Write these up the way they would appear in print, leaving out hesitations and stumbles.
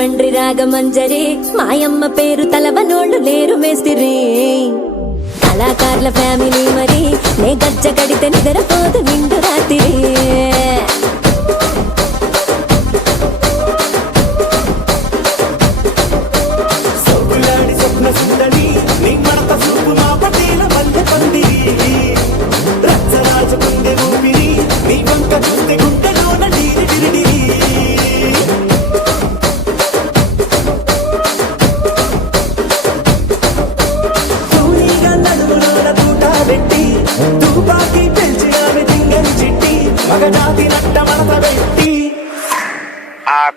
రాజమండ్రి రాగమంజరి మాయమ్మ పేరు తలవనోళ్ళు లేరు మేస్తిరి కళాకారుల ఫ్యామిలీ మరి నే గజ్జ కడితే నిద్రపోదు నిండు రాత్రి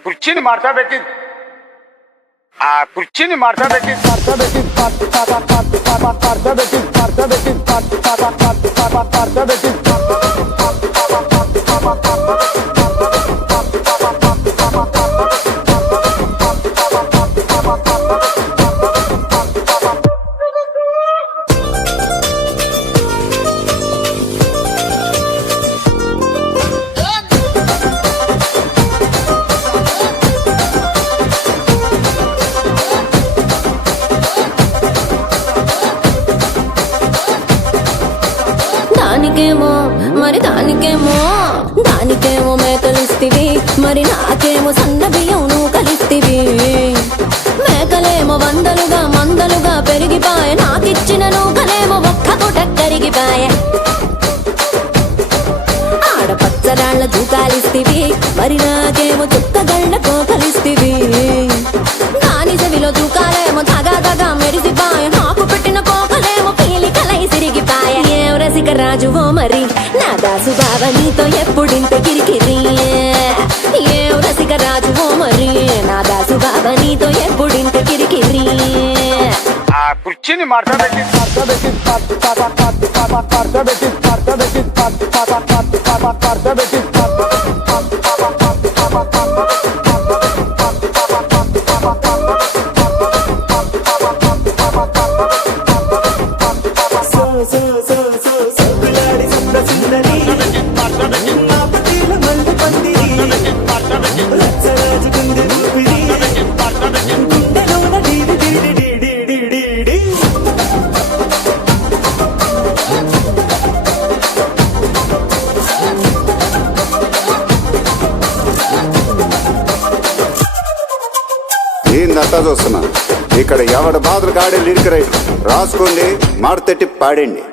కుర్చీని మార్చా పెట్టి కుర్చీని మార్చా పెట్టి దానికేమో మేకలిస్తివి మరి నాకేమో సన్న బియ్యం నువ్వు కలిస్తివి మేకలేమో వందలుగా మందలుగా పెరిగిపాయ నాకిచ్చిన నూకలేమో ఒక్క పూట కరిగిపాయ ఆడపచ్చరాళ్ల తూకాలిస్తివి మరి నాకేమో చుక్కగళ్ళ కోకలిస్తివి దాని చెవిలో తూకాలేమో తగా మెరిసిపాయ నాకు పెట్టిన కోకలేమో పీలికలై సిరిగిపాయ ఏం రసిక రాజువో మరి నా దాసు బావ నీతో ఎప్పుడింత కిరికిరి ఏం రసిక రాజువో మరి నా దాసు బావ నీతో ఎప్పుడింత కిరికిరి కుర్చీని మార్చా పెట్టి ఏందంతా చూస్తున్నా ఇక్కడ ఎవడ బాధలు కాడే లిరిక్ రైటర్ రాసుకోండి మాడతెట్టి పాడండి.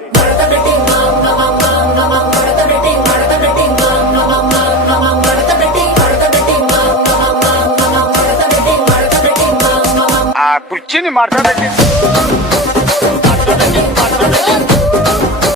కుర్చీని మార్చా పెట్టి